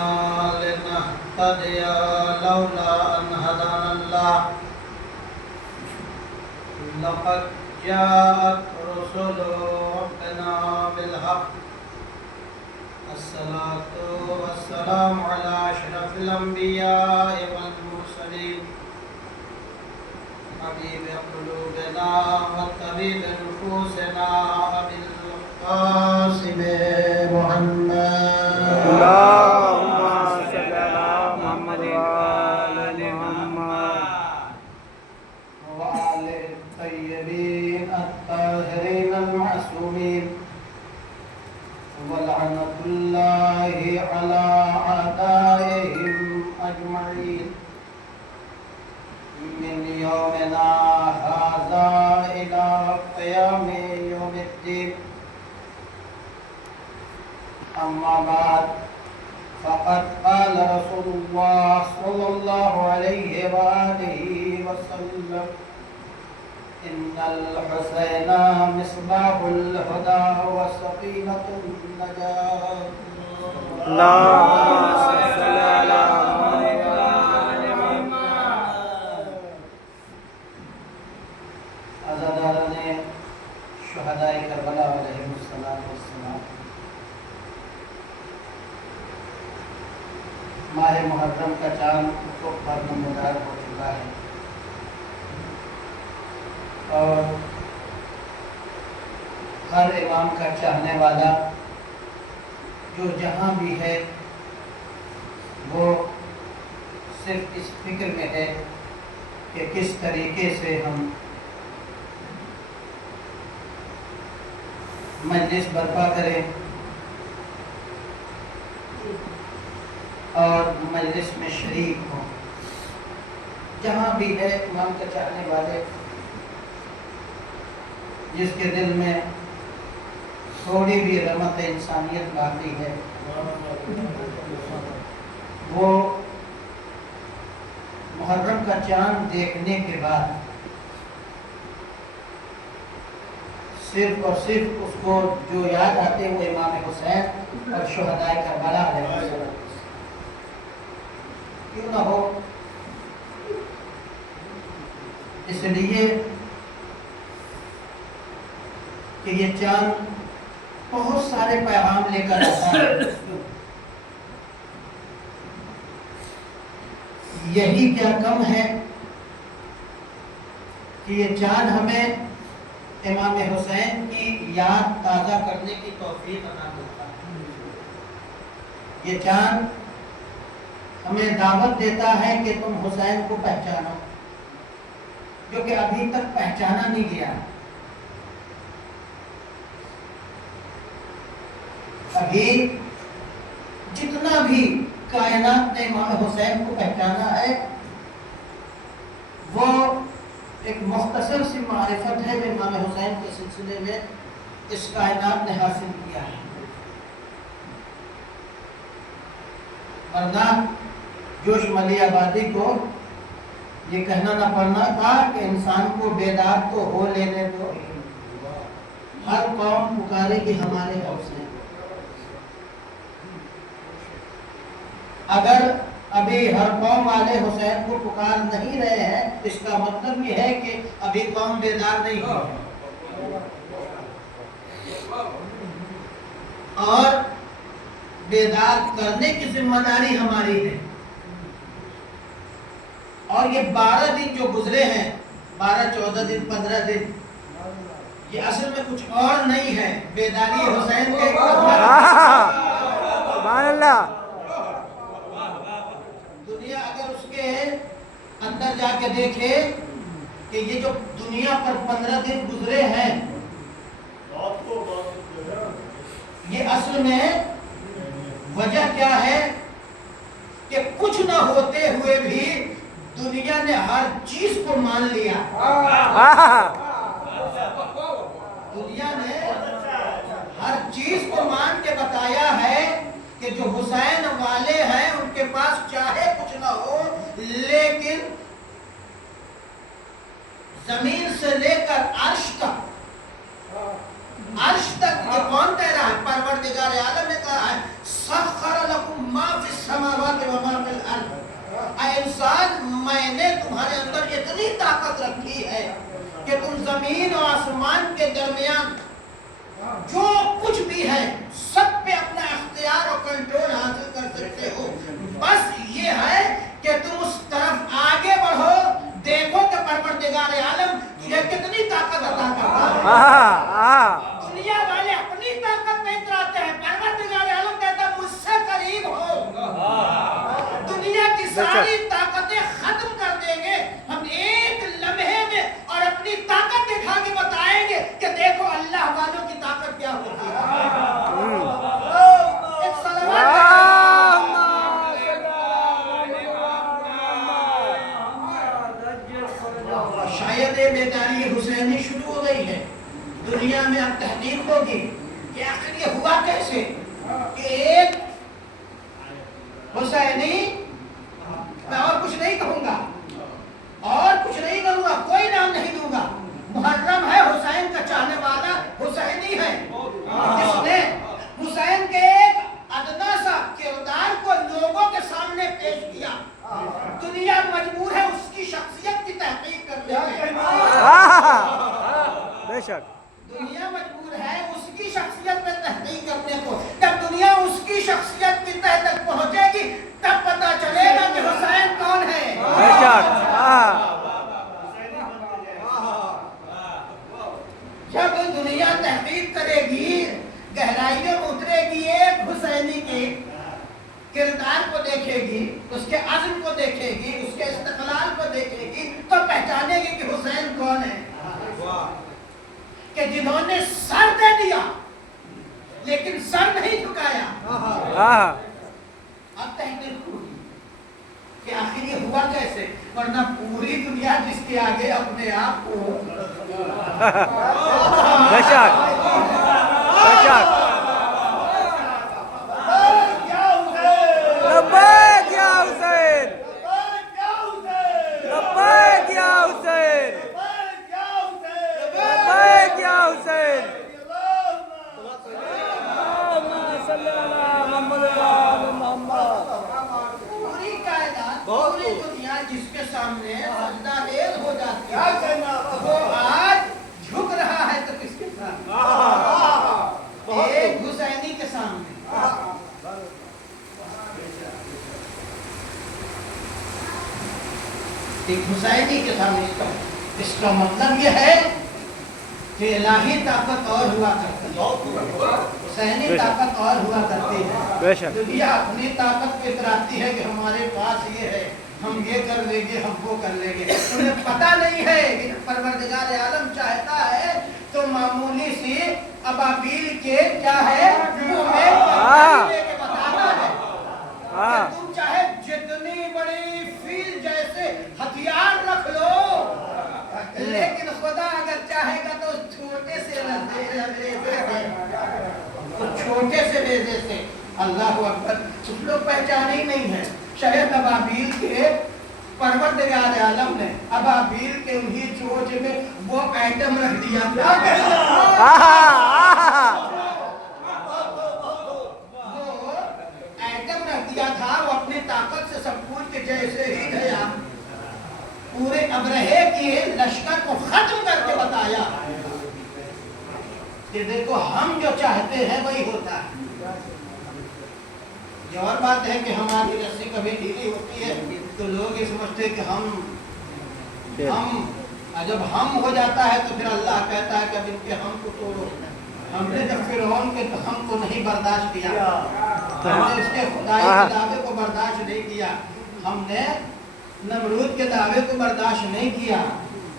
كنا لنهتدي لولا أن هدانا الله لقد جاءت رسل ربنا بالحق الصلاة والسلام على أشرف الأنبياء والمرسلين حبيب قلوبنا وطبيب نفوسنا أبي القاسم محمد اللهم صل على محمد وآل محمد وآل الطيبين الطاهرين المعصومين ولعنة الله على أعدائهم أجمعين من يومنا هذا إلى قيام يوم الدين. أما بعد فقد قال رسول الله صلى الله عليه وآله وسلم إن الحسين مصباح الهدى وسفينة النجاة. اللهم صل على محمد وآل محمد. عزاداران شہدائے کربلا علیہم السلام. ماہ محرم کا چاند افق پر نمودار ہو چکا ہے اور ہر امام کا چاہنے والا جو جہاں بھی ہے وہ صرف اس فکر میں ہے کہ کس طریقے سے ہم مجلس برپا کریں اور مجلس میں شریک ہوں. جہاں بھی ہے امام کا چاہنے والے جس کے دل میں تھوڑی بھی رحمت انسانیت باقی ہے وہ محرم کا چاند دیکھنے کے بعد صرف اور صرف اس کو جو یاد آتے وہ امام حسین اور شہدائے کربلا علیہ السلام کیوں نہ ہو. اس لیے کہ یہ چاند بہت سارے پیغام لے کر آتا ہے. یہی کیا کم ہے کہ یہ چاند ہمیں امام حسین کی یاد تازہ کرنے کی توفیق عطا کرتا ہے. یہ چاند ہمیں دعوت دیتا ہے کہ تم حسین کو پہچانو جو کہ ابھی تک پہچانا نہیں گیا. ابھی جتنا بھی کائنات نے امام حسین کو پہچانا ہے وہ ایک مختصر سی معرفت ہے جو امام حسین کے سلسلے میں اس کائنات نے حاصل کیا ہے. ورنہ جوش ملی آبادی کو یہ کہنا نہ پڑنا تھا کہ انسان کو بیدار تو ہو لینے دو. ہر قوم پکارے کہ ہمارے حسین. اگر ابھی ہر قوم والے حسین کو پکار نہیں رہے ہیں اس کا مطلب یہ ہے کہ ابھی قوم بیدار نہیں ہوئی اور بیدار کرنے کی ذمہ داری ہماری ہے. اور یہ 12 دن جو گزرے ہیں 12 14 دن 15 دن یہ اصل میں کچھ اور نہیں ہے. بیداری حسین کے سبحان اللہ. دنیا اگر اس کے اندر جا کے دیکھے کہ یہ جو دنیا پر 15 دن گزرے ہیں یہ اصل میں وجہ کیا ہے کہ کچھ نہ ہوتے ہوئے بھی دنیا نے ہر چیز کو مان لیا. دنیا نے ہر چیز کو مان کے بتایا ہے کہ جو حسین والے ہیں ان کے پاس چاہے کچھ نہ ہو لیکن زمین سے لے کر عرش تک یہ کون کہہ رہا ہے؟ پروردگار عالم نے کہا ہے سخر لکم ما فی السماء بات رکھی ہے کہ تم زمین و آسمان کے درمیان جو کچھ بھی ہے سب پہ اپنا اختیار اور کنٹرول حاصل کر سکتے ہو، بس یہ ہے کہ تم اس طرف آگے بڑھو، دیکھو کہ پروردگار عالم تجھے کتنی طاقت عطا کرتا ہے۔ دنیا والے اپنی طاقت میں اتراتے ہیں، پروردگار عالم کہتا ہے مجھ سے قریب ہو، دنیا کی ساری طاقتیں ختم کر دیں گے، ہم ایک لمحے میں اور اپنی طاقت دکھا کے بتائیں گے کہ دیکھو اللہ والوں کی طاقت کیا ہوتی ہے۔ ایک صلوات شاید بیداری حسینی شروع ہو گئی ہے، دنیا میں اب تحقیق ہوگی کہ آخر یہ ہوا کیسے کہ ایک حسینی، میں اور کچھ نہیں کہوں گا، اور کچھ نہیں کہوں گا، کوئی نام نہیں دوں گا، محرم ہے حسین کا چاہنے والا، حسینی ہے جس نے حسین کے ایک ادنا سا کردار کو لوگوں کے سامنے پیش کیا، دنیا مجبور ہے اس کی شخصیت کی تحقیق کرنے میں، بے شک دنیا مجبور ہے اس کی شخصیت میں تحقیق کرنے کو، جب دنیا اس کی شخصیت کی تہ تک پہنچے گی تب پتہ چلے گا کہ حسین کون ہے۔ بے شک جب دنیا تحقیق کرے گی، گہرائیوں میں اترے گی، ایک حسینی کے کردار کو دیکھے گی، اس کے عزم کو دیکھے گی، اس کے استقلال کو دیکھے گی، تو پہچانے گی کہ حسین کون ہے، کہ جنہوں نے سر دے دیا لیکن سر نہیں جھکایا۔ اب تحقیق ہوگی کہ آخر یہ ہوا کیسے، ورنہ پوری دنیا جس کے آگے اپنے آپ کو بے شک بے شک لبیک یا حسین لبیک یا حسین لبیک یا حسین اللہم صلی علی محمد و آل محمد۔ پوری کائنات، پوری دنیا جس کے سامنے سجدہ ریز ہو جاتی ہے وہ آج جھک رہا ہے تو کس کے سامنے؟ ایک حسینی کے سامنے۔ ایک حسینی کے سامنے، اس کا مطلب یہ ہے کہ الہی طاقت اور ہوا کرتی ہے، حسینی طاقت اور ہوا کرتی ہے۔ دنیا اپنی طاقت پہ اتراتی ہے کہ ہمارے پاس یہ ہے، ہم یہ کر لیں گے، ہم وہ کر لیں گے، انہیں پتہ نہیں ہے کہ پروردگار عالم چاہتا ہے تو معمولی سی ابابیل کے کیا ہے منہ میں پتھر لے کے بتانا ہے کہ تم چاہے جتنی بڑی فیل جیسے ہتھیار رکھ لو، لیکن خدا اگر چاہے گا تو چھوٹے سے ریزے سے اللہ اکبر، کچھ لوگ پہچانے ہی نہیں ہے۔ شاید ابابیل کے پروردگار عالم نے ابابیل کے انہی چوچ میں وہ ایٹم رکھ دیا، وہ ایٹم رکھ دیا تھا، وہ اپنی طاقت سے سب کچھ کے جیسے ہی گیا، پورے ابرہے کے لشکر کو ختم کر کے بتایا کہ دیکھو ہم جو چاہتے ہیں وہی ہوتا ہے۔ یہ اور بات ہے کہ ہماری رسی کبھی ڈھیلی ہوتی ہے تو لوگ یہ سمجھتے ہیں کہ ہم جب ہم ہو جاتا ہے تو پھر اللہ کہتا ہے کہ اب ان کے ہم کو توڑو۔ ہم نے جب فرعون کے ہم کو نہیں برداشت کیا، ہم نے اس کے خدائی کے دعوے کو برداشت نہیں کیا، ہم نے نمرود کے دعوے کو برداشت نہیں کیا،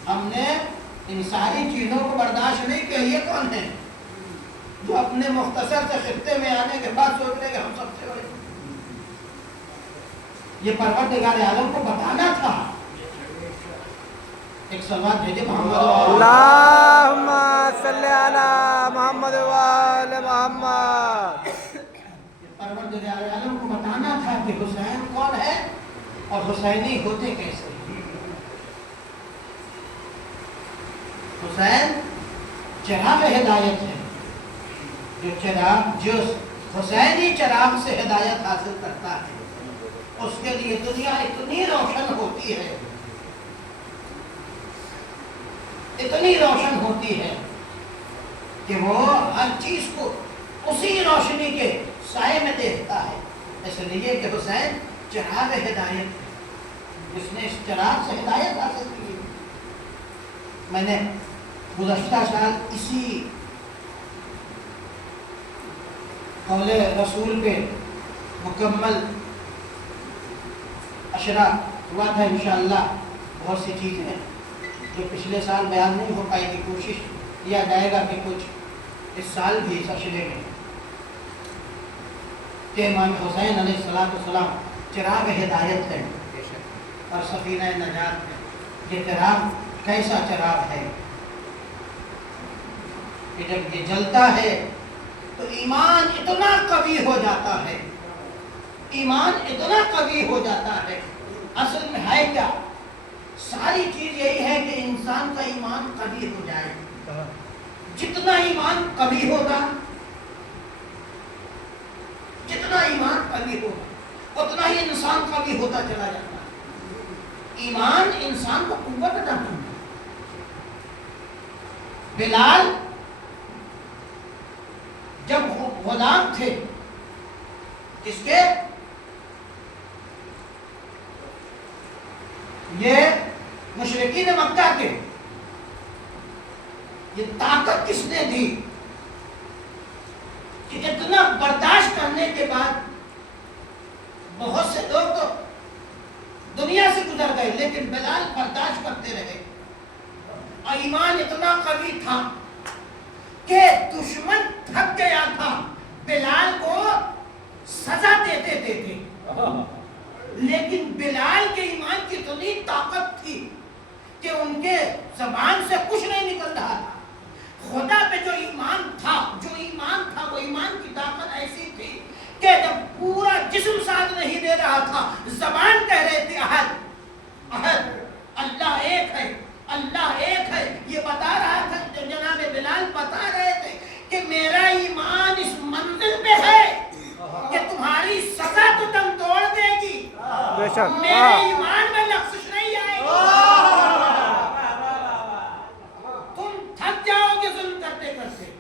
ہم نے ان ساری چیزوں کو برداشت نہیں کیا، یہ کون ہے جو اپنے مختصر سے خطے میں آنے کے بعد سوچ رہے کہ ہم سب سے بڑے؟ یہ پروردگار عالم کو بتانا تھا۔ ایک سوال بھیجے محمد اللہم صلی علی محمد و آل محمد۔ پروردگار عالم کو بتانا تھا کہ حسین کون ہے اور حسینی ہوتے کیسے۔ حسین چراغ ہدایت ہے، جو حسینی چراغ سے ہدایت حاصل کرتا ہے اس کے لیے دنیا اتنی روشن ہوتی ہے اتنی روشن ہوتی ہے کہ وہ ہر چیز کو اسی روشنی کے سائے میں دیکھتا ہے. اس لیے کہ حسین چراغ ہدایت ہے، جس نے اس چراغ سے ہدایت حاصل کی. میں نے گزشتہ سال اسی قول رسول پہ مکمل اشرا ہوا تھا. انشاءاللہ بہت سی چیزیں ہیں جو پچھلے سال بیان نہیں ہو پائی تھی، کوشش کیا جائے گا کہ کچھ اس سال بھی اس اشرے میں کہ امام حسین علیہ السلام چراغ ہدایت ہے اور سفینہ نجات ہے. یہ چراغ کیسا چراغ ہے کہ جب یہ جلتا ہے تو ایمان اتنا قوی ہو جاتا ہے، ایمان اتنا قوی ہو جاتا ہے. اصل میں ہے کیا؟ ساری چیز یہی ہے کہ انسان کا ایمان قوی ہو جائے. جتنا ایمان قوی ہوگا، جتنا ایمان قوی ہوگا، اتنا ہی انسان قوی ہوتا چلا جاتا ہے. ایمان انسان کو قوت عطا کرتا ہے. بلال جب غلام تھے کس کے؟ یہ مشرکین مکہ کے. یہ طاقت کس نے دی کہ اتنا برداشت کرنے کے بعد بہت سے لوگ تو دنیا سے گزر گئے لیکن بلال برداشت کرتے رہے. اور ایمان اتنا قوی تھا کہ دشمن تھک گیا تھا، بلال کو سزا دیتے تھے، لیکن بلال کے ایمان کی اتنی طاقت تھی کہ ان کے زبان سے کچھ نہیں نکل رہا تھا. خدا پہ جو ایمان تھا وہ ایمان کی طاقت ایسی تھی کہ جب پورا جسم ساتھ نہیں دے رہا تھا، زبان کہہ رہے تھے احد احد، اللہ ایک ہے، اللہ ایک ہے. یہ بتا رہا تھا جناب بلال بتا رہے تھے کہ میرا ایمان اس منزل پہ ہے کہ تمہاری سزا تو تم توڑ دے گی، میرے ایمان میں لغزش نہیں آئے گی، تم تھک جاؤ گے ظلم کرتے کرتے،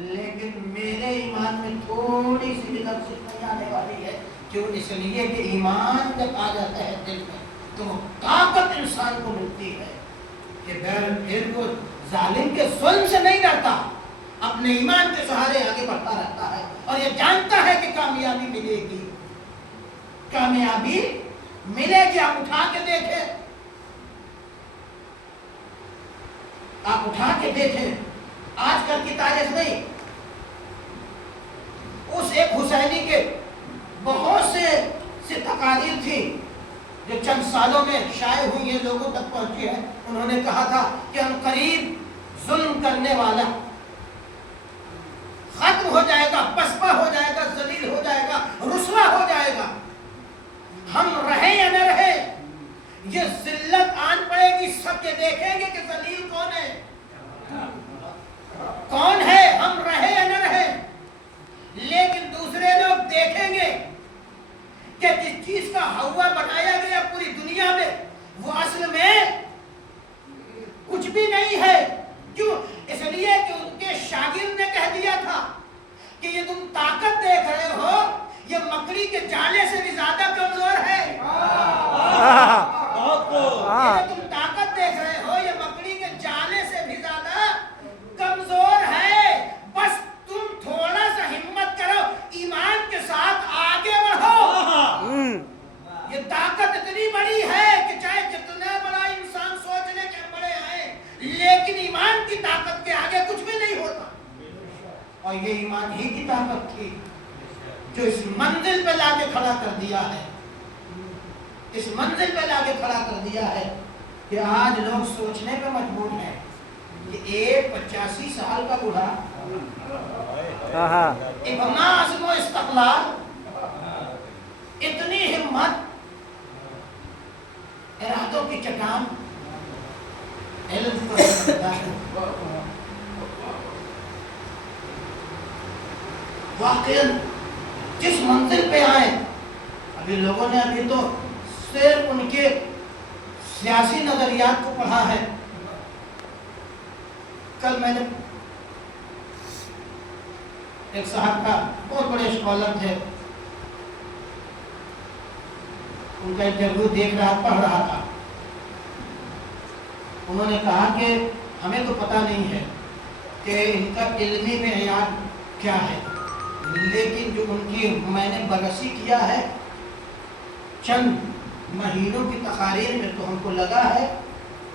لیکن میرے ایمان میں تھوڑی سی بھی لغزش نہیں آنے والی ہے. کیوں؟ اس لیے کہ ایمان جب آ جاتا ہے دل میں تو وہ طاقت انسان کو ملتی ہے کہ پھر وہ ظالم کے ظلم سے نہیں ڈرتا، اپنے ایمان کے سہارے آگے بڑھتا رہتا ہے اور یہ جانتا ہے کہ کامیابی ملے گی، کامیابی ملے گی. آپ اٹھا کے دیکھیں، آپ اٹھا کے دیکھیں، آج کل کی تاریخ نہیں، اس ایک حسینی کے بہت سے تقاریر تھی جو چند سالوں میں شائع ہوئی ہیں، لوگوں تک پہنچی ہے. انہوں نے کہا تھا کہ ہم قریب ظلم کرنے والا ختم ہو جائے گا، پسپا ہو جائے گا، ذلیل ہو جائے گا، رسوا ہو جائے گا. ہم رہیں یا نہ رہیں، یہ ذلت آن پڑے گی. سب یہ دیکھیں گے کہ ذلیل کون ہے، کون ہے، ہم رہیں یا نہ رہیں. لیکن دوسرے لوگ دیکھیں گے کہ جس چیز کا ہوا بنایا گیا پوری دنیا میں وہ اصل میں کچھ بھی نہیں ہے. کیوں؟ اس لیے کہ ان کے شاگرد نے کہہ دیا تھا کہ یہ تم طاقت دیکھ رہے ہو، یہ مکڑی کے جالے سے بھی زیادہ کمزور ہے. یہ تم طاقت دیکھ رہے ہو، یہ مکڑی کے جالے سے بھی زیادہ کمزور ہے. بس تم تھوڑا سا ہمت کرو، ایمان کے ساتھ آگے بڑھو. یہ طاقت اتنی بڑی ہے کہ چاہے جتنا بڑا انسان سوچنے کے بڑے ہیں، لیکن ایمان کی طاقت کے آگے کچھ بھی نہیں ہوتا. اور یہ ایمان ہی کی طاقت تھی جو اس منزل پہ لا کے کھڑا کر دیا ہے، اس منزل پہ لا کے کھڑا کر دیا ہے کہ آج لوگ سوچنے پہ مجبور ہیں کہ ایک 85 سال کا بوڑھا اتنا عزم و استقلال، اتنی ہمت، ارادوں کی چٹان، علم کو سمجھتا ہے. واقعاً جس منزل پہ آئے، ابھی لوگوں نے ابھی تو صرف ان کے سیاسی نظریات کو پڑھا ہے، کل میں نے ایک صاحب کا بہت بڑے اسکالر تھے، ان کا انٹرویو دیکھ رہا پڑھ رہا تھا. انہوں نے کہا کہ ہمیں تو پتہ نہیں ہے کہ ان کا علمی معیار کیا ہے، لیکن جو ان کی میں نے بررسی کیا ہے چند مہینوں کی تقاریر میں، تو ہم کو لگا ہے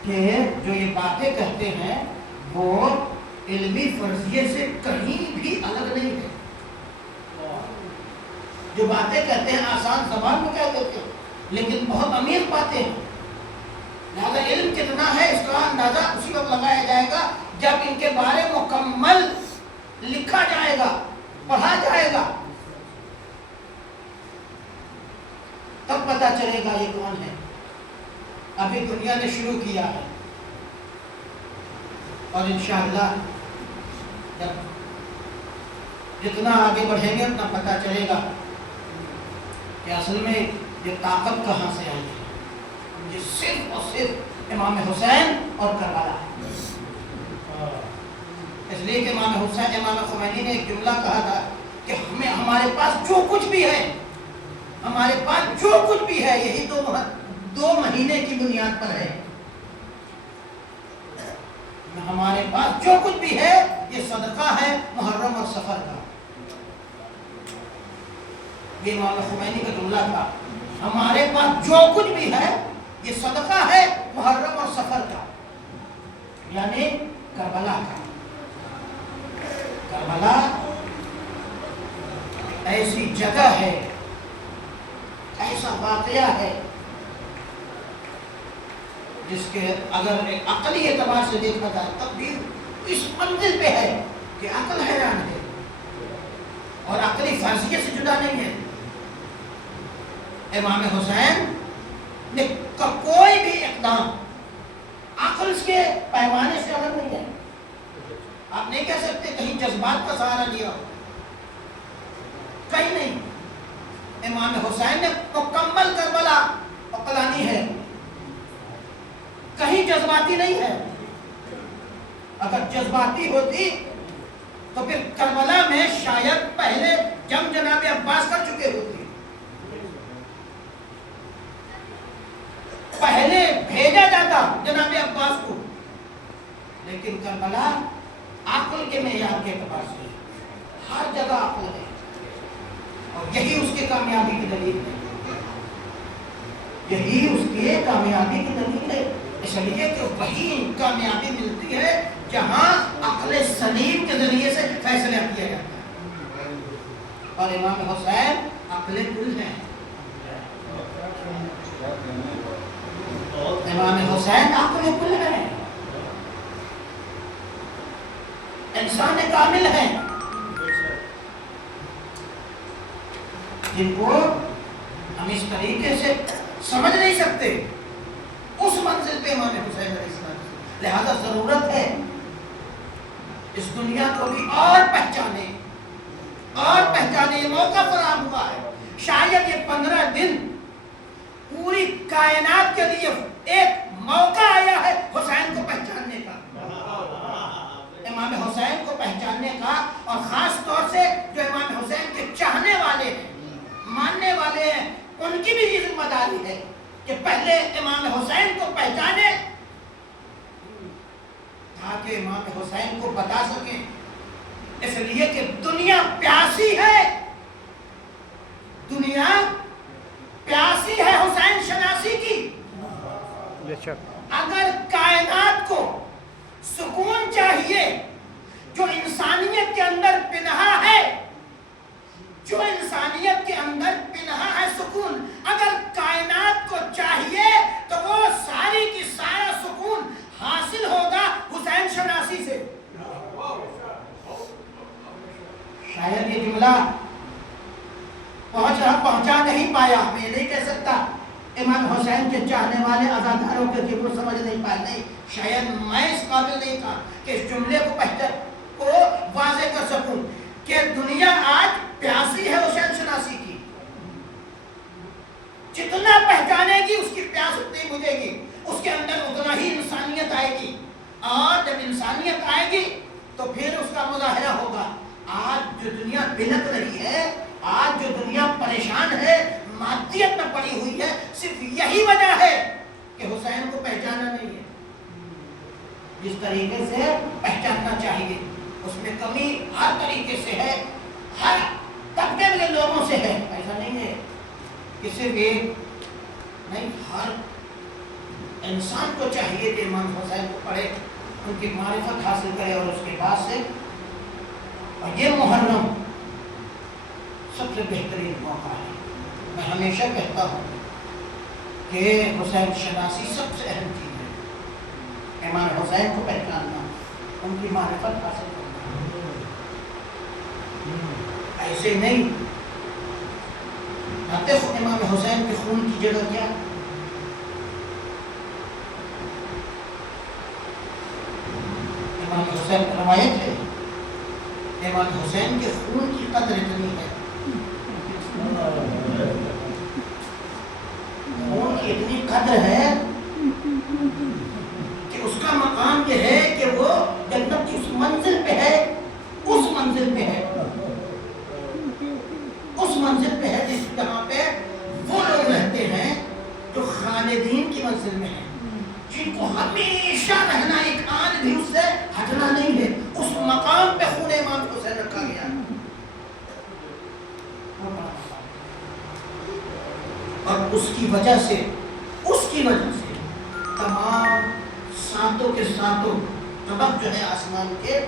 کہ جو یہ باتیں کہتے ہیں وہ علمی فرضیے سے کہیں بھی الگ نہیں ہے. جو باتیں کہتے ہیں آسان زبان میں کہہ دیتے ہیں، لیکن بہت امیر باتیں ہیں. لہذا علم کتنا ہے اس کا اندازہ اسی وقت لگایا جائے گا جب ان کے بارے مکمل لکھا جائے گا، پڑھا جائے گا، تب پتہ چلے گا یہ کون ہے. ابھی دنیا نے شروع کیا ہے اور انشاءاللہ جب جتنا آگے بڑھیں گے اتنا پتہ چلے گا کہ اصل میں یہ طاقت کہاں سے آئی ہے. یہ صرف اور صرف امام حسین اور کربلا ہے. اس لیے کہ امام خمینی نے ایک جملہ کہا تھا کہ ہمارے پاس جو کچھ بھی ہے، ہمارے پاس جو کچھ بھی ہے یہی 2 مہینے کی بنیاد پر ہے. ہمارے پاس جو کچھ بھی ہے یہ صدقہ ہے محرم اور سفر کا. یہ امام خمینی کا جملہ تھا. ہمارے پاس جو کچھ بھی ہے یہ صدقہ ہے محرم اور سفر کا، یعنی کربلا کا. کربلا ایسی جگہ ہے، ایسا واقعہ ہے جس کے اگر ایک عقلی اعتبار سے دیکھا جائے تب بھی اس منزل پہ ہے کہ عقل حیران ہے اور عقلی فرضیے سے جدا نہیں ہے. امام حسین نے کا کوئی بھی اقدام عقل کے پیمانے سے الگ نہیں ہے. آپ نہیں کہہ سکتے کہیں جذبات کا سہارا لیا، کہیں نہیں. امام حسین نے مکمل کربلا عقلانی ہے، کہیں جذباتی نہیں ہے. اگر جذباتی ہوتی تو پھر کربلا میں شاید پہلے جنگ جناب عباس کر چکے ہوتی، پہلے بھیجا جاتا جناب عباس کو. لیکن کربلا عقل کے معیار کے اعتبار سے ہر جگہ عقل ہے اور یہی اس کی کامیابی کی دلیل ہے. یہی اس کی کامیابی کی دلیل ہے. اس لیے کہ وہی کامیابی ملتی ہے جہاں عقل سلیم کے ذریعے سے فیصلہ کیا جاتا ہے. اور امام حسین عقل کل ہیں. امام حسین عقل کل ہیں، انسان کامل ہیں جن کو ہم اس طریقے سے سمجھ نہیں سکتے. اس منزل پہ امام حسین علیہ السلام. لہذا ضرورت ہے اس دنیا کو بھی اور پہچانے، یہ موقع فراہم ہوا ہے. شاید یہ 15 دن پوری کائنات کے لیے ایک موقع آیا ہے حسین کو پہچاننے کا، امام حسین کو پہچاننے کا. اور خاص طور سے جو امام حسین کے چاہنے والے ہیں، ماننے والے ہیں، ان کی بھی یہ ذمہ داری ہے کہ پہلے امام حسین کو پہچانے تاکہ امام حسین کو بتا سکیں. اس لیے کہ دنیا پیاسی ہے، دنیا پیاسی ہے حسین شناسی کی. اگر کائنات کو سکون چاہیے جو انسانیت کے اندر پنہا ہے، جو انسانیت کے اندر پنہا ہے سکون، اگر کائنات کو چاہیے تو وہ ساری کی سارا سکون حاصل ہوگا حسین شناسی سے. شاید یہ جملہ پہنچا نہیں پایا، میں نہیں کہہ سکتا امام حسین کے چاہنے والے عزاداروں کے کہ وہ سمجھ نہیں پائے. نہیں، شاید میں اس قابل نہیں تھا کہ اس جملے کو واضح کر سکوں کہ دنیا آج پیاسی ہے حسین شناسی کی. جتنا پہچانے گی اس کی پیاس اتنی بجھے گی، اس کے اندر اتنا ہی انسانیت آئے گی. اور جب انسانیت آئے گی تو پھر اس کا مظاہرہ ہوگا. آج جو دنیا بلک رہی ہے، آج جو دنیا پریشان ہے، مادیت میں پڑی ہوئی ہے، صرف یہی وجہ ہے کہ حسین کو پہچانا نہیں ہے جس طریقے سے پہچاننا چاہیے. اس میں کمی ہر طریقے سے ہے، ہر طبقے کے لوگوں سے ہے. ایسا نہیں ہے کہ صرف ایک نہیں، ہر انسان کو چاہیے کہ امام حسین کو پڑھے، ان کی معرفت حاصل کرے. اور اس کے بعد سے اور یہ محرم سب سے بہترین موقع ہے. میں ہمیشہ کہتا ہوں کہ حسین شناسی سب سے اہم چیز ہے. امام حسین کو پہچاننا، ان کی معرفت حاصل کرنا. ایسے نہیں امام حسین کے خون کی جگہ کیا؟ امام حسین کی روایت ہے، امام حسین کے خون کی قدر اتنی ہے، خون کی اتنی قدر ہے کہ اس کا مقام یہ ہے کہ وہ جنت کی اس منزل پہ ہے، اس منزل پہ ہے، اس منزل پہ ہے جس جہاں پہ وہ لوگ رہتے ہیں جو خالدین کی منزل میں ہیں، جن کو ہمیشہ رہنا، ایک آن بھی اس سے ہٹنا نہیں ہے. اس مقام پہ خون امام حسین رکھا گیا ہے. اور اس کی وجہ سے تمام ساتوں کے ساتوں طبق جو ہے آسمان کے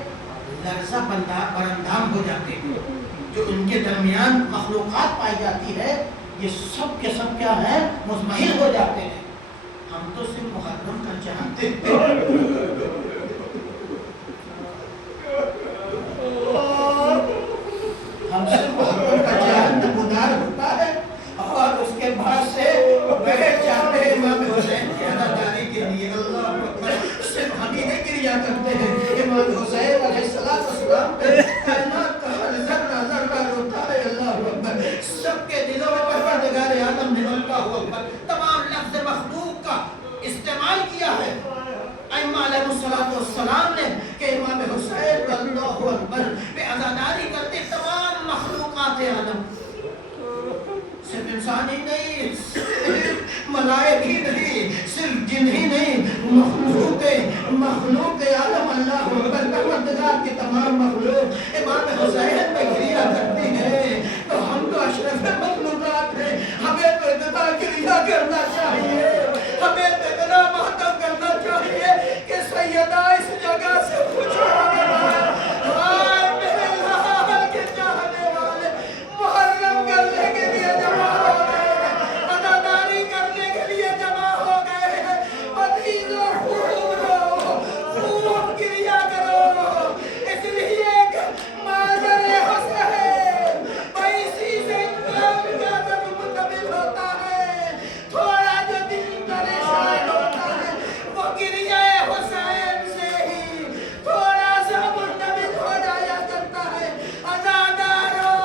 لرزہ برندام ہو جاتے ہیں. جو ان کے درمیان مخلوقات پائی جاتی ہے، یہ سب کے سب کیا ہے؟ مزمحل ہو جاتے ہیں. ہم تو صرف محرم کا چاند دیکھتے ہیں، ہم صرف محرم کا چاند نمودار ہوتا ہے اور اس کے بعد سے بیٹھ جاتے ہیں امام حسین کی عزاداری کے لیے. اللہ اکبر. صرف ہم ہی نہیں گریا کرتے ہیں، امام حسین علیہ السلام پہ کائنات کا ہر ذرہ ذرہ روتا ہے. اللہ اکبر. سب کے دلوں میں پروردگار عالم نے اللہ اکبر تمام لفظ مخلوق کا استعمال کیا ہے ائمہ علیہ السلام نے کہ امام حسین اللہ اکبر پہ عزاداری کرتے تمام مخلوقات عالم. صرف انسان ہی نہیں، صرف ملائک ہی نہیں، صرف جن ہی نہیں، مخلوق عالم اللہ اکبر پروردگار کی تمام مخلوق امام حسین پہ گریا کرتی ہے. تو ہم تو اشرف مخلوقات ہیں، ہمیں تو اتنا گریا کرنا چاہیے، ہمیں تو اتنا ماتم کرنا چاہیے کہ سیدہ اس جگہ سے پوچھو کے چاہنے والے محرم کرنے کے لیے جمع ہو گئے ہیں، عزاداری کرنے کے لیے جمع ہو گئے ہیں. پتیلو خوب گریا کرو، اس لیے کہ مادر حسین پیسی سے انقلاب کا جب مکمل ہوتا ہے، تھوڑا جو دل پریشان ہوتا ہے وہ گریہ حسین سے ہی تھوڑا سا منتمل ہو جایا کرتا ہے. عزادارو،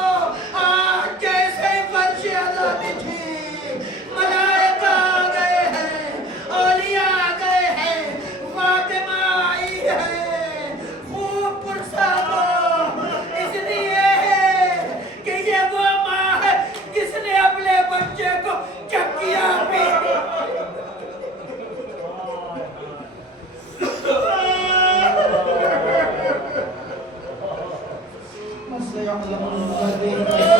آج جیسے فرش آزادی تھی، ملائکہ آ گئے ہیں، اولیاء آ گئے ہیں، فاطمہ آئی ہے. خوب پرساد ہو، اس لیے ہے کہ یہ وہ ماں ہے جس نے اپنے بچے کو چکیا بھی. مسئلہ